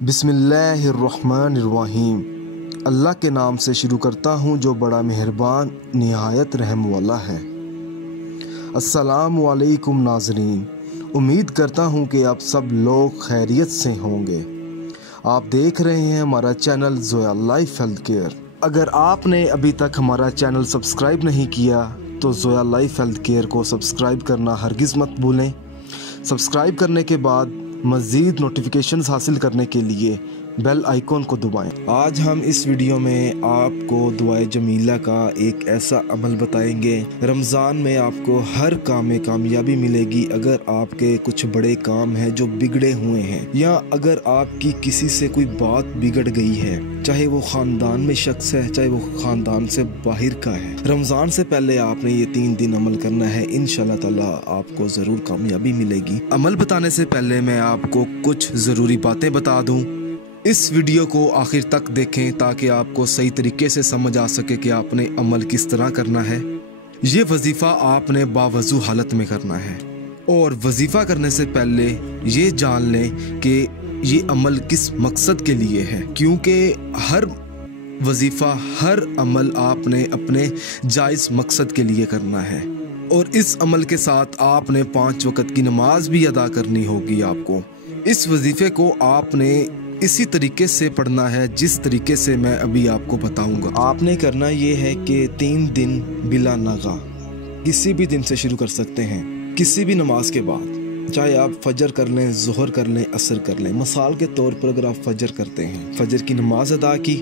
बिस्मिल्लाहिर्रहमानिर्रहीम। अल्लाह के नाम से शुरू करता हूँ जो बड़ा मेहरबान निहायत रहम वाला है। अस्सलामु अलैकुम नाज़रीन, उम्मीद करता हूँ कि आप सब लोग खैरियत से होंगे। आप देख रहे हैं हमारा channel Zoya life health care. अगर आपने अभी तक हमारा चैनल सब्सक्राइब नहीं किया तो ज़ोया लाइफ हेल्थ केयर को सब्सक्राइब करना हरगिज़ मत भूलें। सब्सक्राइब करने के बाद मज़ीद नोटिफिकेशंस हासिल करने के लिए बेल आइकॉन को दबाएं। आज हम इस वीडियो में आपको दुआए जमीला का एक ऐसा अमल बताएंगे। रमज़ान में आपको हर काम में कामयाबी मिलेगी अगर आपके कुछ बड़े काम हैं जो बिगड़े हुए हैं, या अगर आपकी किसी से कोई बात बिगड़ गई है, चाहे वो ख़ानदान में शख्स है चाहे वो ख़ानदान से बाहर का है। रमज़ान से पहले आपने ये 3 दिन अमल करना है। इंशाल्लाह ताला आपको ज़रूर कामयाबी मिलेगी। अमल बताने से पहले मैं आपको कुछ ज़रूरी बातें बता दूं। इस वीडियो को आखिर तक देखें ताकि आपको सही तरीके से समझ आ सके कि आपने अमल किस तरह करना है। ये वजीफ़ा आपने बावजू हालत में करना है, और वजीफ़ा करने से पहले ये जान लें कि ये अमल किस मकसद के लिए है, क्योंकि हर वजीफ़ा हर अमल आपने अपने जायज़ मकसद के लिए करना है। और इस अमल के साथ आपने 5 वक़्त की नमाज भी अदा करनी होगी। आपको इस वजीफ़े को आपने इसी तरीके से पढ़ना है जिस तरीके से मैं अभी आपको बताऊंगा। आपने करना ये है कि 3 दिन बिला नागा किसी भी दिन से शुरू कर सकते हैं, किसी भी नमाज के बाद, चाहे आप फजर कर लें, ज़ोहर कर लें, असर कर लें। मिसाल के तौर पर अगर आप फजर करते हैं, फजर की नमाज अदा की,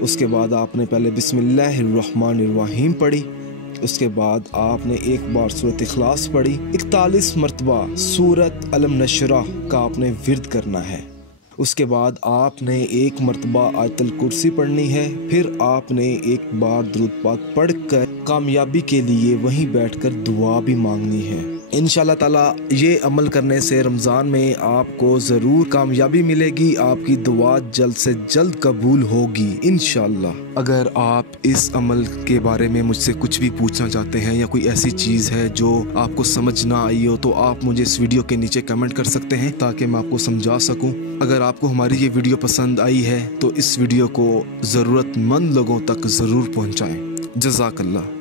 उसके बाद आपने पहले बिस्मिल्लाहिर्रहमानिर्रहीम पढ़ी, उसके बाद आपने एक बार सूरत इखलास पढ़ी, 41 मरतबा सूरत अलम नशरह का आपने विर्द करना है। उसके बाद आपने 1 मरतबा आयतल कुर्सी पढ़नी है। फिर आपने एक बार दुरूद पाक पढ़कर कामयाबी के लिए वहीं बैठकर दुआ भी मांगनी है। इंशाल्लाह ताला ये अमल करने से रमज़ान में आपको ज़रूर कामयाबी मिलेगी। आपकी दुआ जल्द से जल्द कबूल होगी इंशाल्लाह। अगर आप इस अमल के बारे में मुझसे कुछ भी पूछना चाहते हैं या कोई ऐसी चीज़ है जो आपको समझ ना आई हो तो आप मुझे इस वीडियो के नीचे कमेंट कर सकते हैं ताकि मैं आपको समझा सकूं। अगर आपको हमारी ये वीडियो पसंद आई है तो इस वीडियो को ज़रूरतमंद लोगों तक ज़रूर पहुँचाएँ। जज़ाकल्लाह।